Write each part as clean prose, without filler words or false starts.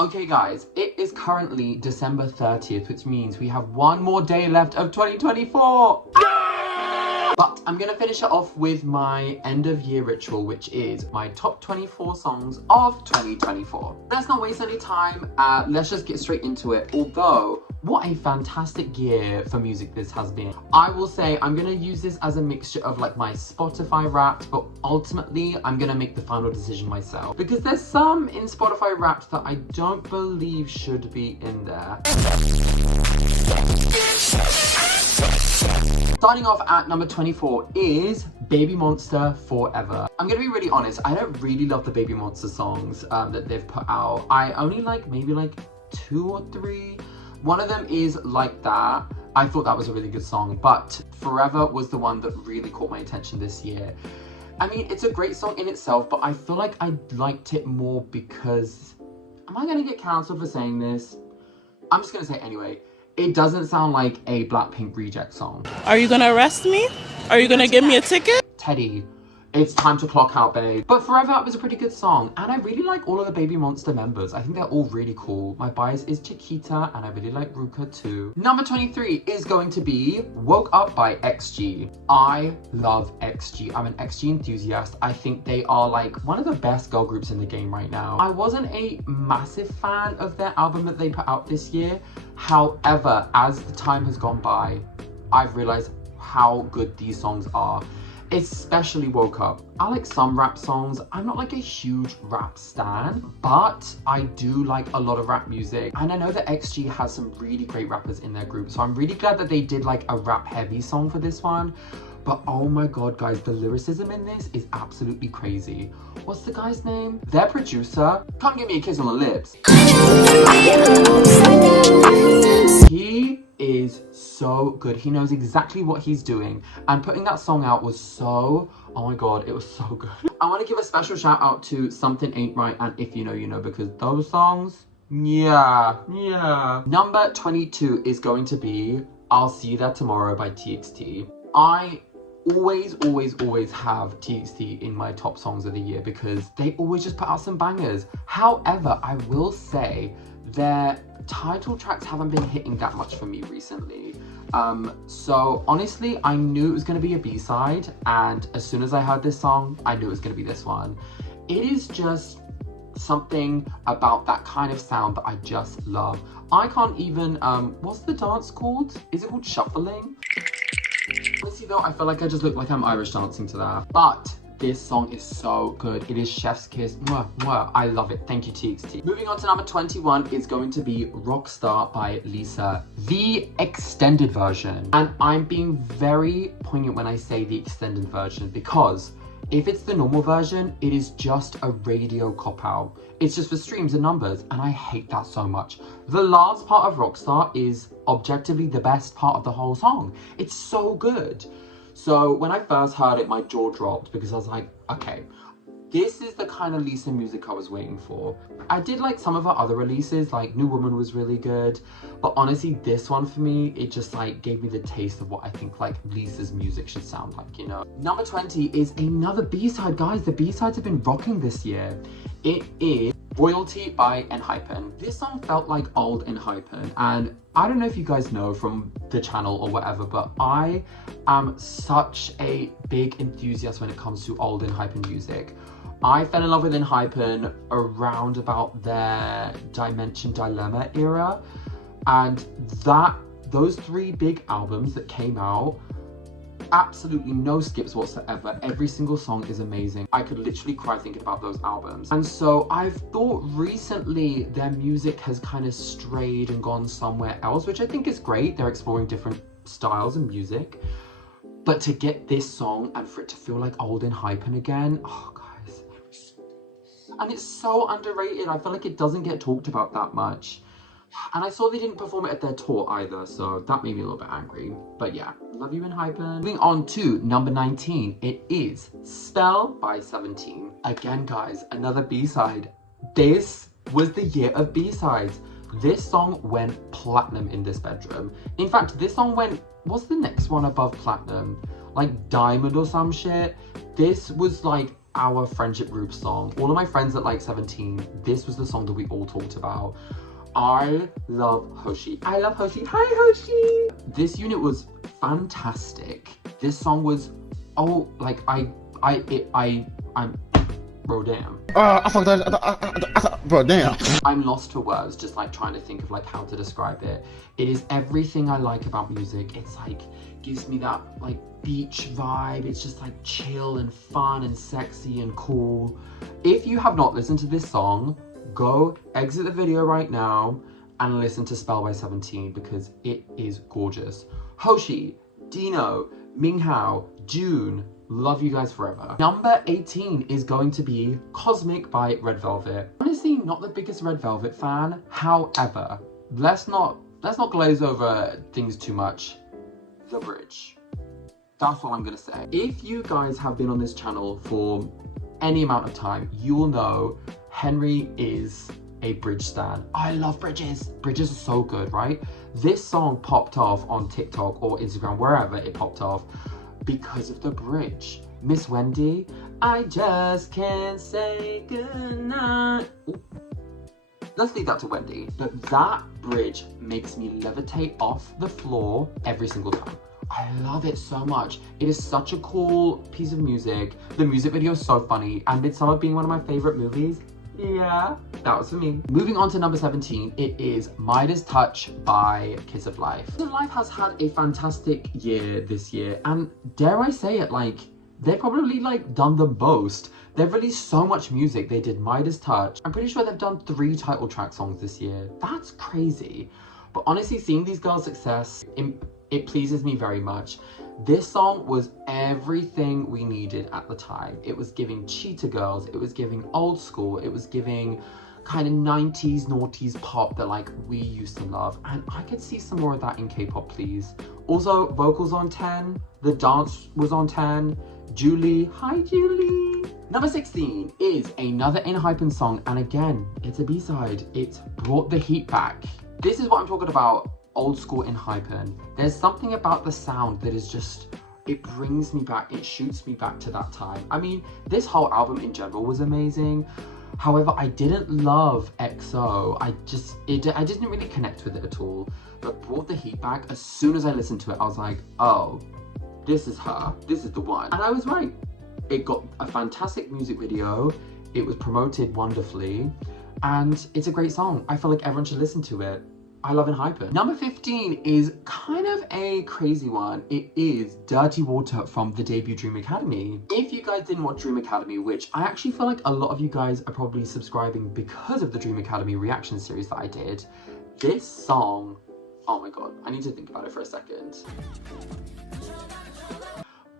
Okay guys, it is currently December 30th, which means we have one more day left of 2024. But I'm gonna finish it off with my end of year ritual, which is my top 24 songs of 2024. Let's not waste any time, let's just get straight into it. Although, what a fantastic year for music this has been. I will say I'm gonna use this as a mixture of like my Spotify Wrapped, but ultimately I'm gonna make the final decision myself. Because there's some in Spotify Wrapped that I don't believe should be in there. Starting off at number 24 is Baby Monster Forever. I'm gonna be really honest, I don't really love the Baby Monster songs that they've put out. I only like maybe like 2 or 3. One of them is Like That. I thought that was a really good song, but Forever was the one that really caught my attention this year. I mean, it's a great song in itself, but I feel like I liked it more because... Am I gonna get cancelled for saying this? I'm just gonna say it anyway. It doesn't sound like a Blackpink reject song. Are you gonna arrest me? Are you gonna give me a ticket? Teddy, it's time to clock out, babe. But Forever was a pretty good song, and I really like all of the Baby Monster members. I think they're all really cool. My bias is Chiquita, and I really like Ruka too. Number 23 is going to be Woke Up by XG. I love XG. I'm an XG enthusiast. I think they are like one of the best girl groups in the game right now. I wasn't a massive fan of their album that they put out this year. However, as the time has gone by, I've realized how good these songs are. Especially Woke Up. I like some rap songs. I'm not like a huge rap stan, but I do like a lot of rap music. And I know that XG has some really great rappers in their group, so I'm really glad that they did like a rap heavy song for this one. But oh my god guys, the lyricism in this is absolutely crazy. What's the guy's name? Their producer, come give me a kiss on the lips. He is so good. He knows exactly what he's doing, and putting that song out was so, oh my god, it was so good. I want to give a special shout out to Something Ain't Right and If You Know You Know, because those songs, yeah. Number 22 is going to be I'll See You There Tomorrow by TXT. I always have TXT in my top songs of the year because they always just put out some bangers. However, I will say their title tracks haven't been hitting that much for me recently. So honestly, I knew it was going to be a B-side, and as soon as I heard this song, I knew it was going to be this one. It is just something about that kind of sound that I just love. I can't even, what's the dance called? Is it called shuffling? Honestly though, I feel like I just look like I'm Irish dancing to that. But this song is so good. It is Chef's Kiss. Mwah, mwah. I love it. Thank you, TXT. Moving on to number 21 is going to be Rockstar by Lisa, the extended version. And I'm being very poignant when I say the extended version, because if it's the normal version, it is just a radio cop-out. It's just for streams and numbers, and I hate that so much. The last part of Rockstar is objectively the best part of the whole song. It's so good. So when I first heard it, my jaw dropped because I was like, okay, this is the kind of Lisa music I was waiting for. I did like some of her other releases, like New Woman was really good, but honestly, this one for me, it just like gave me the taste of what I think like Lisa's music should sound like, you know? Number 20 is another B-side, guys. The B-sides have been rocking this year. It is Royalty by Enhypen. This song felt like old Enhypen, and I don't know if you guys know from the channel or whatever, but I am such a big enthusiast when it comes to old Enhypen music. I fell in love with Enhypen around about their Dimension Dilemma era, and those 3 big albums that came out, absolutely no skips whatsoever. Every single song is amazing. I could literally cry thinking about those albums. And so I've thought recently their music has kind of strayed and gone somewhere else, which I think is great. They're exploring different styles of music. But to get this song and for it to feel like old Enhypen again, oh guys. And it's so underrated. I feel like it doesn't get talked about that much. And I saw they didn't perform it at their tour either, so that made me a little bit angry. But yeah, love you Enhypen. Moving on to number 19, it is Spell by 17. Again guys, another B-side. This was the year of B-sides. This song went platinum in this bedroom. In fact, this song went, what's the next one above platinum? Like Diamond or some shit. This was like our friendship group song. All of my friends at like 17, this was the song that we all talked about. I love Hoshi. I love Hoshi. Hi Hoshi! This unit was fantastic. This song was, oh, like I'm, bro, damn. I fucked that. Bro, damn. I'm lost for words, just like trying to think of like how to describe it. It is everything I like about music. It's like, gives me that like beach vibe. It's just like chill and fun and sexy and cool. If you have not listened to this song, go exit the video right now and listen to Spell by 17 because it is gorgeous. Hoshi, Dino, Minghao, June, love you guys forever. Number 18 is going to be Cosmic by Red Velvet. Honestly, not the biggest Red Velvet fan. However, let's not glaze over things too much. The bridge. That's all I'm gonna say. If you guys have been on this channel for any amount of time, you'll know Henry is a bridge stan. I love bridges. Bridges are so good, right? This song popped off on TikTok or Instagram, wherever it popped off, because of the bridge. Miss Wendy, I just can't say goodnight. Ooh. Let's leave that to Wendy. But that bridge makes me levitate off the floor every single time. I love it so much. It is such a cool piece of music. The music video is so funny. And Midsummer being one of my favorite movies, yeah, that was for me. Moving on to number 17, it is Midas Touch by Kiss of Life. Kiss of Life has had a fantastic year this year. And dare I say it, like, they've probably like done the most. They've released so much music. They did Midas Touch. I'm pretty sure they've done 3 title track songs this year. That's crazy. But honestly, seeing these girls' success, it pleases me very much. This song was everything we needed at the time. It was giving Cheetah Girls, it was giving old school, it was giving kind of 90s noughties pop that like we used to love. And I could see some more of that in K-pop, please. Also, vocals on 10, the dance was on 10. Julie, hi Julie. Number 16 is another ENHYPEN song, and again, it's a B-side. It's Brought the Heat Back. This is what I'm talking about, old school ENHYPEN. There's something about the sound that is just, it brings me back, it shoots me back to that time. I mean, this whole album in general was amazing. However, I didn't love EXO. I didn't really connect with it at all. But Brought the Heat Back, as soon as I listened to it, I was like, oh, this is her, this is the one. And I was right. It got a fantastic music video. It was promoted wonderfully. And it's a great song. I feel like everyone should listen to it. I love ENHYPEN. Number 15 is kind of a crazy one. It is Dirty Water from the debut Dream Academy. If you guys didn't watch Dream Academy, which I actually feel like a lot of you guys are probably subscribing because of the Dream Academy reaction series that I did, this song, oh my god, I need to think about it for a second.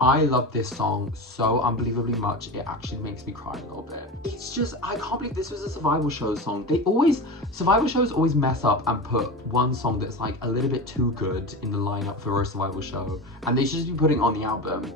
I love this song so unbelievably much, it actually makes me cry a little bit. It's just, I can't believe this was a survival show song. Survival shows always mess up and put one song that's like a little bit too good in the lineup for a survival show, and they should just be putting it on the album.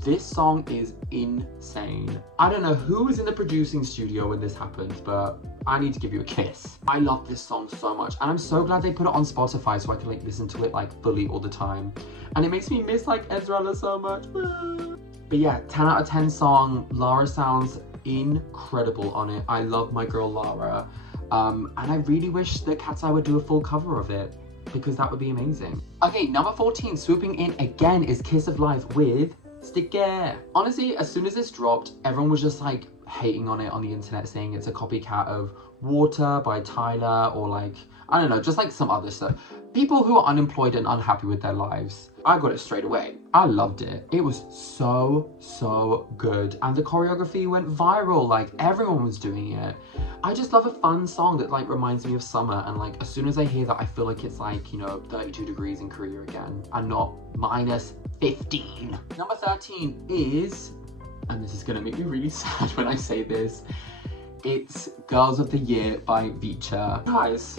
This song is insane. I don't know who was in the producing studio when this happened, but I need to give you a kiss. I love this song so much, and I'm so glad they put it on Spotify so I can like listen to it like fully all the time. And it makes me miss like Ezra so much. But yeah, 10 out of 10 song. Lara sounds incredible on it. I love my girl Lara. And I really wish that Cat's Eye would do a full cover of it, because that would be amazing. Okay, number 14, swooping in again, is Kiss of Life with Sticky. Honestly, as soon as this dropped, everyone was just like hating on it on the internet, saying it's a copycat of Water by Tyler, or like, I don't know, just like some other stuff. People who are unemployed and unhappy with their lives. I got it straight away. I loved it. It was so good. And the choreography went viral, like everyone was doing it. I just love a fun song that like reminds me of summer, and like as soon as I hear that, I feel like it's like, you know, 32 degrees in Korea again and not minus 15. Number 13 is, and this is gonna make me really sad when I say this, it's Girls of the Year by Vicha. Guys,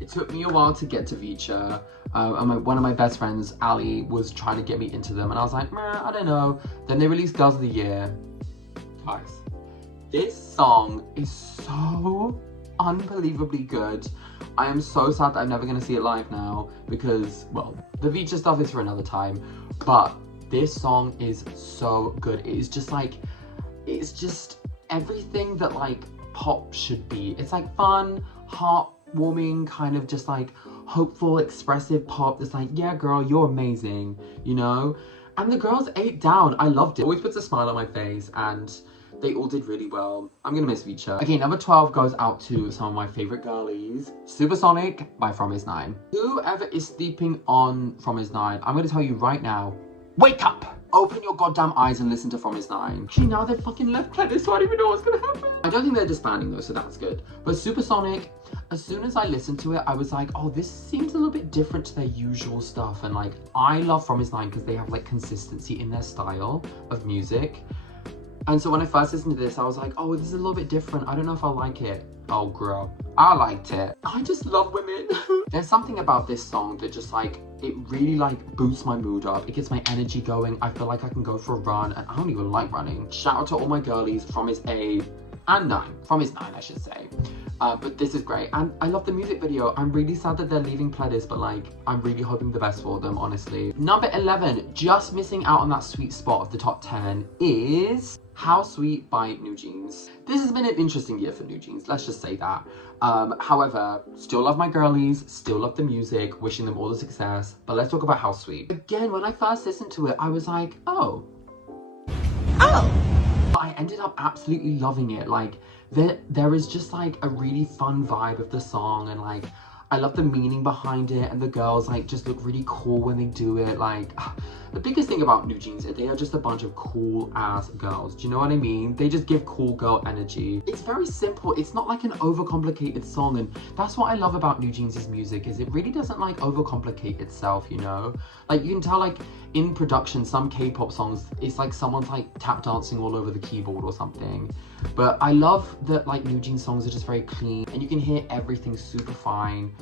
it took me a while to get to Vicha. And one of my best friends, Ali, was trying to get me into them, and I was like, I don't know. Then they released Girls of the Year. Guys, this song is so unbelievably good. I am so sad that I'm never going to see it live now, because, well, the Vicha stuff is for another time, but this song is so good. It is just like, it's just everything that like pop should be. It's like fun, heartwarming, kind of just like hopeful, expressive pop that's like, yeah girl, you're amazing, you know? And the girls ate down. I loved it. Always puts a smile on my face, and they all did really well. I'm gonna miss Feature. Okay, number 12 goes out to some of my favorite girlies. Supersonic by From Is 9. Whoever is sleeping on From Is 9, I'm gonna tell you right now, wake up! Open your goddamn eyes and listen to From Is 9. Actually, now they've fucking left Pledis, so I don't even know what's gonna happen. I don't think they're disbanding though, so that's good. But Supersonic, as soon as I listened to it, I was like, oh, this seems a little bit different to their usual stuff. And like, I love From Is 9 because they have like consistency in their style of music. And so when I first listened to this, I was like, oh, this is a little bit different. I don't know if I like it. Oh, girl, I liked it. I just love women. There's something about this song that just like, it really like boosts my mood up. It gets my energy going. I feel like I can go for a run, and I don't even like running. Shout out to all my girlies from Is 8 and 9. From Is 9, I should say. But this is great, and I love the music video. I'm really sad that they're leaving Pledis, but like, I'm really hoping the best for them, honestly. Number 11, just missing out on that sweet spot of the top 10 is How Sweet by NewJeans. This has been an interesting year for NewJeans, let's just say that. However, still love my girlies, still love the music, wishing them all the success, but let's talk about How Sweet. Again, when I first listened to it, I was like, oh. I ended up absolutely loving it. Like, there is just like a really fun vibe of the song, and like, I love the meaning behind it, and the girls like just look really cool when they do it. Like, the biggest thing about NewJeans is they are just a bunch of cool ass girls. Do you know what I mean? They just give cool girl energy. It's very simple. It's not like an overcomplicated song, and that's what I love about NewJeans' music, is it really doesn't like overcomplicate itself, you know? Like, you can tell like in production, some K-pop songs, it's like someone's like tap dancing all over the keyboard or something. But I love that like NewJeans songs are just very clean, and you can hear everything super fine.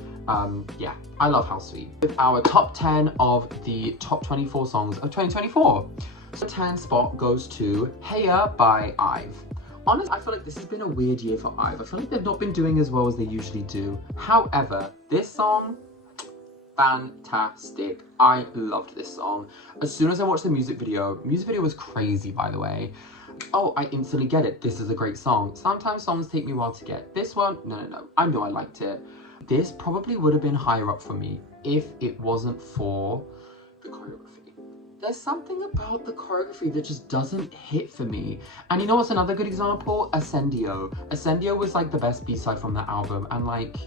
Yeah, I love How Sweet. With our top 10 of the top 24 songs of 2024. So the 10 spot goes to Heya by IVE. Honestly, I feel like this has been a weird year for IVE. I feel like they've not been doing as well as they usually do. However, this song, fantastic. I loved this song. As soon as I watched the music video was crazy, by the way. Oh, I instantly get it. This is a great song. Sometimes songs take me a while to get. This one, no. I know I liked it. This probably would have been higher up for me if it wasn't for the choreography. There's something about the choreography that just doesn't hit for me. And you know what's another good example? Ascendio. Ascendio was like the best B-side from that album, and like,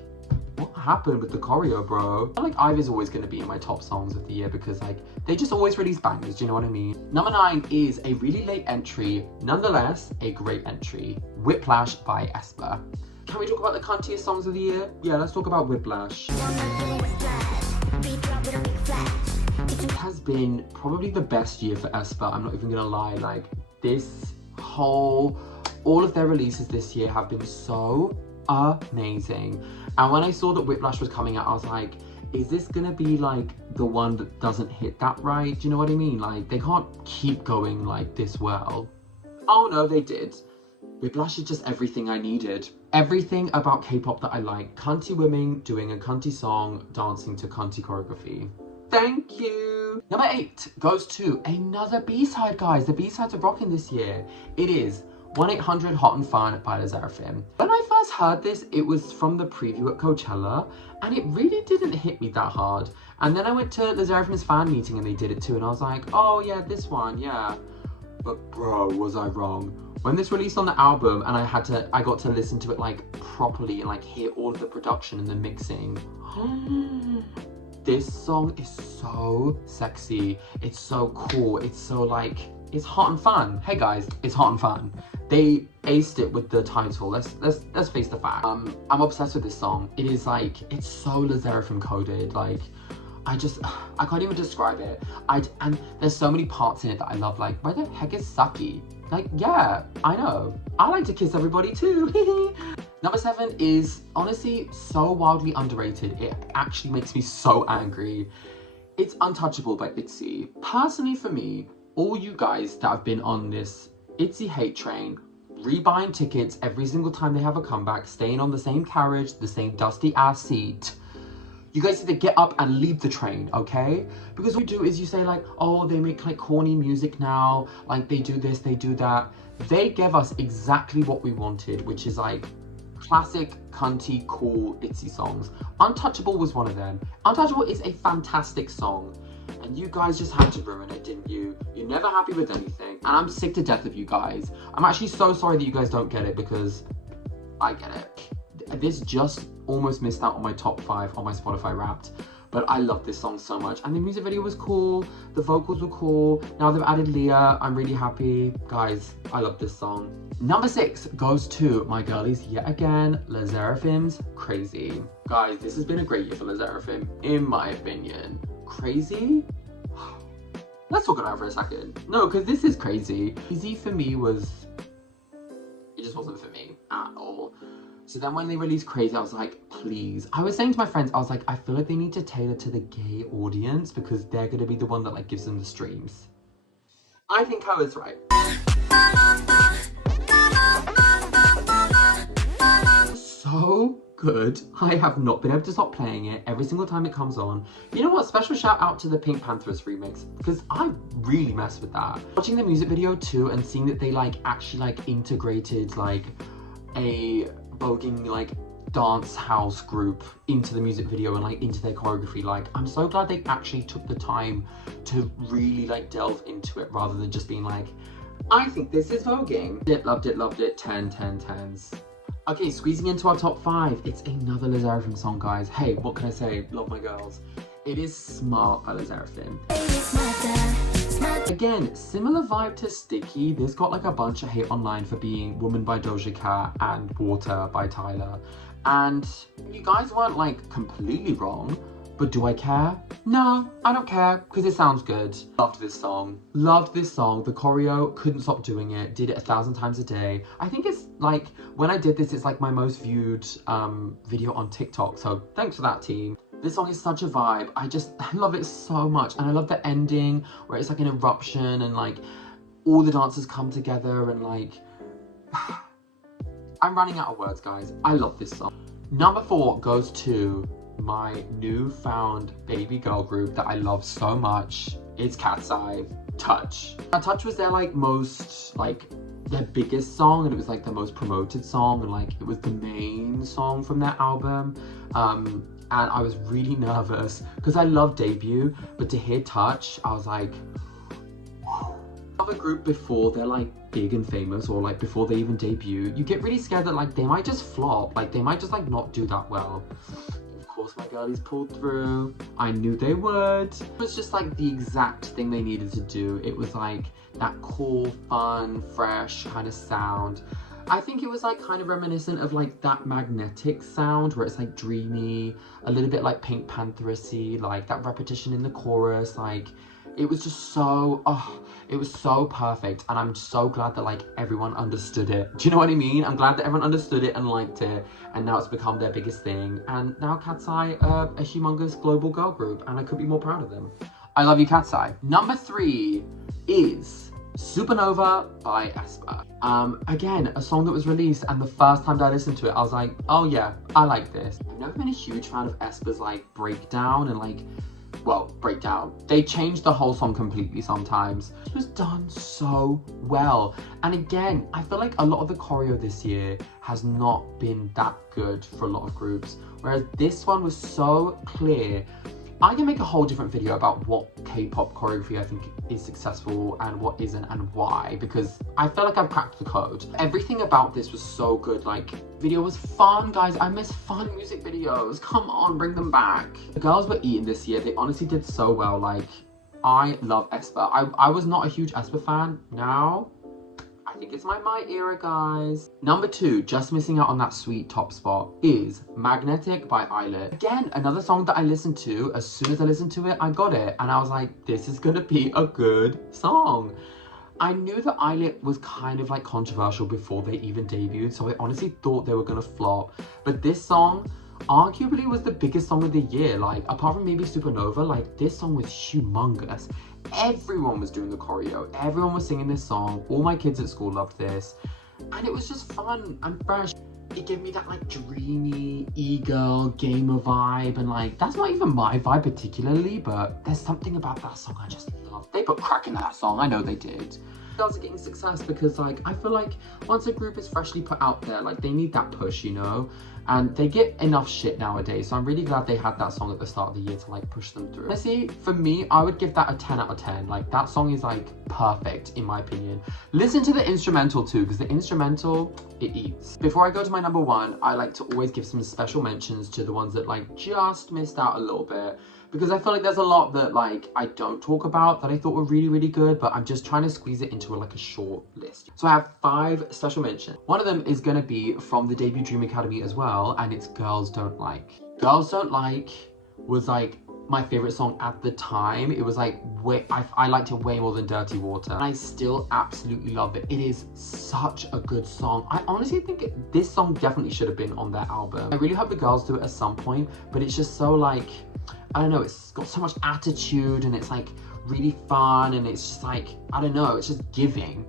what happened with the choreo, bro? I feel like IVE is always going to be in my top songs of the year because like, they just always release bangers, do you know what I mean? Number 9 is a really late entry, nonetheless a great entry, Whiplash by aespa. Can we talk about the cuntiest songs of the year? Yeah, let's talk about Whiplash. It has been probably the best year for aespa, I'm not even gonna lie. Like, all of their releases this year have been so amazing. And when I saw that Whiplash was coming out, I was like, is this gonna be like the one that doesn't hit that right? Do you know what I mean? Like, they can't keep going like this well. Oh no, they did. Whiplash is just everything I needed. Everything about K-pop that I like. Cunty women doing a cunty song, dancing to cunty choreography. Thank you. Number 8 goes to another B-side, guys. The B-sides are rocking this year. It is 1-800 Hot and Fun by LE SSERAFIM. When I first heard this, it was from the preview at Coachella, and it really didn't hit me that hard. And then I went to LE SSERAFIM's fan meeting and they did it too, and I was like, oh yeah, this one, yeah. But bro, was I wrong. When this released on the album and I got to listen to it like properly and like hear all of the production and the mixing. This song is so sexy. It's so cool. It's so like, it's hot and fun. Hey guys, it's hot and fun. They aced it with the title. Let's face the fact. I'm obsessed with this song. It is like, it's so LE SSERAFIM coded. Like, I can't even describe it. And there's so many parts in it that I love. Like, where the heck is Saki? Like, yeah, I know. I like to kiss everybody too. Number 7 is honestly so wildly underrated. It actually makes me so angry. It's Untouchable by ITZY. Personally for me, all you guys that have been on this ITZY hate train, rebuying tickets every single time they have a comeback, staying on the same carriage, the same dusty ass seat, You guys need to get up and leave the train, okay? Because what you do is you say like, oh, they make like corny music now, like they do this, they do that. They gave us exactly what we wanted, which is like classic, cunty, cool, itsy songs. Untouchable was one of them. Untouchable is a fantastic song. And you guys just had to ruin it, didn't you? You're never happy with anything. And I'm sick to death of you guys. I'm actually so sorry that you guys don't get it because I get it. This just almost missed out on my top 5 on my Spotify Wrapped, but I love this song so much. And the music video was cool, the vocals were cool. Now they've added Leah, I'm really happy. Guys, I love this song. Number 6 goes to my girlies yet again, LE SSERAFIM's Crazy. Guys, this has been a great year for LE SSERAFIM, in my opinion. Crazy? Let's talk about it for a second. No, because this is crazy. Crazy for me was, it just wasn't for me at all. So then when they released Crazy, I was like, please. I was saying to my friends, I was like, I feel like they need to tailor to the gay audience because they're going to be the one that like gives them the streams. I think I was right. So good. I have not been able to stop playing it every single time it comes on. You know what? Special shout out to the Pink Pantheress remix because I really messed with that. Watching the music video too and seeing that they like actually like integrated like a voguing like dance house group into the music video and like into their choreography. Like I'm so glad they actually took the time to really like delve into it rather than just being like, I think this is voguing. Loved it, 10 10s. Okay, squeezing into our top 5, it's another LE SSERAFIM song, guys. Hey, what can I say? Love my girls. It is Smart by LE SSERAFIM. Again, similar vibe to Sticky. This got like a bunch of hate online for being Woman by Doja Cat and Water by Tyler. And you guys weren't like completely wrong, but do I care? No, I don't care because it sounds good. Loved this song. Loved this song. The choreo, couldn't stop doing it. Did it 1,000 times a day. I think it's like, when I did this, it's like my most viewed video on TikTok. So thanks for that, team. This song is such a vibe. I love it so much. And I love the ending where it's like an eruption and like all the dancers come together and like, I'm running out of words, guys. I love this song. Number 4 goes to my newfound baby girl group that I love so much. It's Cat's Eye, Touch. Now, Touch was their like most like their biggest song, and it was like the most promoted song, and like it was the main song from their album. And I was really nervous because I love Debut, but to hear Touch, I was like, whoa. Of a group before they're like big and famous, or like before they even debut, you get really scared that like they might just flop, like they might just like not do that well. Of course my girlies pulled through. I knew they would. It was just like the exact thing they needed to do. It was like that cool, fun, fresh kind of sound. I think it was like kind of reminiscent of like that Magnetic sound where it's like dreamy, a little bit like Pink Pantheress-y, like that repetition in the chorus. Like it was just so, it was so perfect, and I'm so glad that like everyone understood it. Do you know what I mean? I'm glad that everyone understood it and liked it, and now it's become their biggest thing. And now Cat's Eye are a humongous global girl group, and I couldn't be more proud of them. I love you, Cat's Eye. Number 3 is Supernova by aespa. Again, a song that was released, and the first time that I listened to it, I was like, oh yeah, I like this. I've never been a huge fan of aespa's like breakdown and like, well, breakdown. They changed the whole song completely sometimes. It was done so well. And again, I feel like a lot of the choreo this year has not been that good for a lot of groups, whereas this one was so clear. I can make a whole different video about what K-pop choreography I think is successful and what isn't and why, because I feel like I've cracked the code. Everything about this was so good. Like, video was fun, guys. I miss fun music videos. Come on, bring them back. The girls were eating this year. They honestly did so well. Like, I love aespa. I was not a huge aespa fan. Now, I think it's my era, guys. Number 2, just missing out on that sweet top spot, is Magnetic by Islet. Again, another song that I listened to. As soon as I listened to it, I got it. And I was like, this is gonna be a good song. I knew that Islet was kind of like controversial before they even debuted, so I honestly thought they were gonna flop. But this song arguably was the biggest song of the year. Like, apart from maybe Supernova, like this song was humongous. Everyone was doing the choreo, everyone was singing this song, all my kids at school loved this, and it was just fun and fresh. it gave me that like dreamy, e-girl, gamer vibe, and like that's not even my vibe particularly, but there's something about that song I just love. They put crack in that song, I know they did. Girls are getting success because like I feel like once a group is freshly put out there, like they need that push, you know, and they get enough shit nowadays, so I'm really glad they had that song at the start of the year to like push them through. Honestly, for me, I would give that a 10 out of 10. Like that song is like perfect in my opinion. Listen to the instrumental too, because the instrumental, it eats. Before I go to my number one, I like to always give some special mentions to the ones that like just missed out a little bit, because I feel like there's a lot that like I don't talk about that I thought were really, really good, but I'm just trying to squeeze it into like a short list. So I have 5 special mentions. One of them is gonna be from the debut Dream Academy as well, and it's Girls Don't Like. Girls Don't Like was like my favorite song at the time. It was like I liked it way more than Dirty Water, and I still absolutely love it. It is such a good song. I honestly think this song definitely should have been on their album. I really hope the girls do it at some point, but it's just so like, I don't know, it's got so much attitude and it's like really fun, and it's just like, I don't know, it's just giving.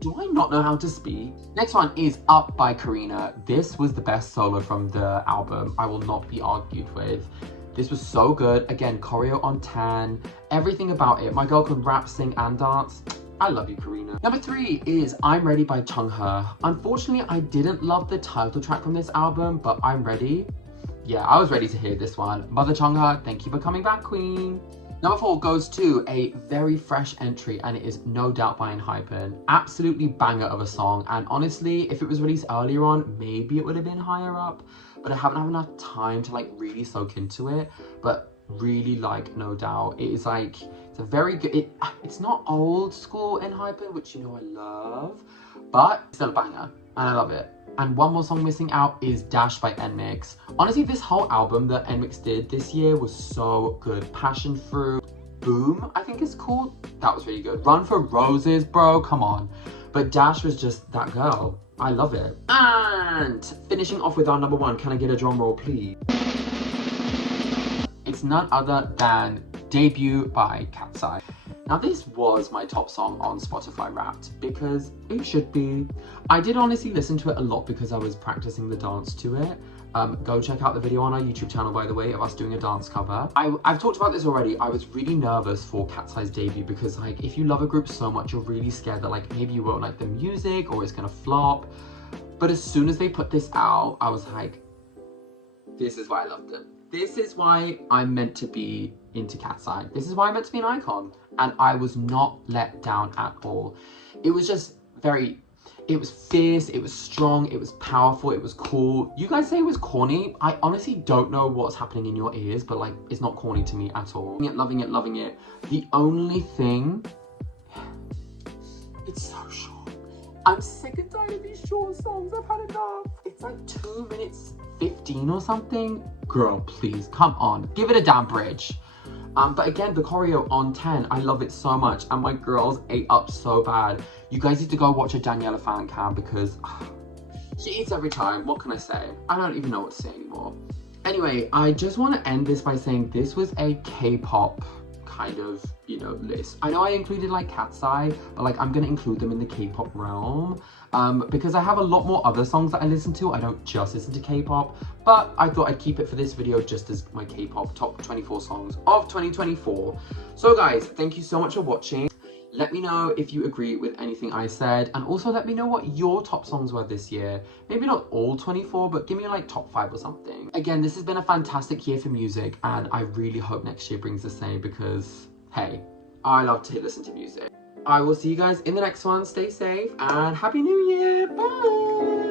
Do I not know how to speak? Next one is Up by Karina. This was the best solo from the album. I will not be argued with. This was so good. Again, choreo on 10. Everything about it. My girl can rap, sing, and dance. I love you, Karina. Number 3 is I'm Ready by Chungha. Unfortunately, I didn't love the title track from this album, but I'm ready. Yeah, I was ready to hear this one. Mother Chungha, thank you for coming back, queen. Number 4 goes to a very fresh entry, and it is No Doubt by ENHYPEN. Absolutely banger of a song, and honestly, if it was released earlier on, maybe it would have been higher up, but I haven't had enough time to like really soak into it. But really like No Doubt. It is like, it's a very good, it's not old school ENHYPEN, which you know I love, but it's still a banger, and I love it. And one more song missing out is Dash by NMIXX. Honestly, this whole album that NMIXX did this year was so good. Passion Fruit, Boom, I think it's called. That was really good. Run for Roses, bro, come on. But Dash was just that girl. I love it. And finishing off with our number 1, can I get a drum roll, please? It's none other than Debut by Cat's Eye. Now this was my top song on Spotify Wrapped, because it should be. I did honestly listen to it a lot because I was practicing the dance to it. Go check out the video on our YouTube channel, by the way, of us doing a dance cover. I've talked about this already. I was really nervous for Cat's Eye's debut because like if you love a group so much, you're really scared that like maybe you won't like the music or it's gonna flop. But as soon as they put this out, I was like, this is why I loved it. This is why I'm meant to be into Cat's Eye. This is why I'm meant to be an icon. And I was not let down at all. It was just it was fierce, it was strong, it was powerful, it was cool. You guys say it was corny. I honestly don't know what's happening in your ears, but like, it's not corny to me at all. Loving it, loving it. The only thing, it's so short. I'm sick and tired of these short songs. I've had enough. It's like 2 minutes 15 or something. Girl, please, come on. Give it a damn bridge. But again, the choreo on 10, I love it so much, and my girls ate up so bad. You guys need to go watch a Daniela fan cam because she eats every time. What can I say? I don't even know what to say anymore. Anyway, I just want to end this by saying this was a K-pop kind of, you know, list. I know I included like Cat's Eye, but like I'm gonna include them in the K-pop realm because I have a lot more other songs that I listen to. I don't just listen to K-pop, but I thought I'd keep it for this video just as my K-pop top 24 songs of 2024. So guys, thank you so much for watching. Let me know if you agree with anything I said, and also let me know what your top songs were this year. Maybe not all 24, but give me like top 5 or something. Again, this has been a fantastic year for music, and I really hope next year brings the same because, hey, I love to listen to music. I will see you guys in the next one. Stay safe and Happy New Year. Bye!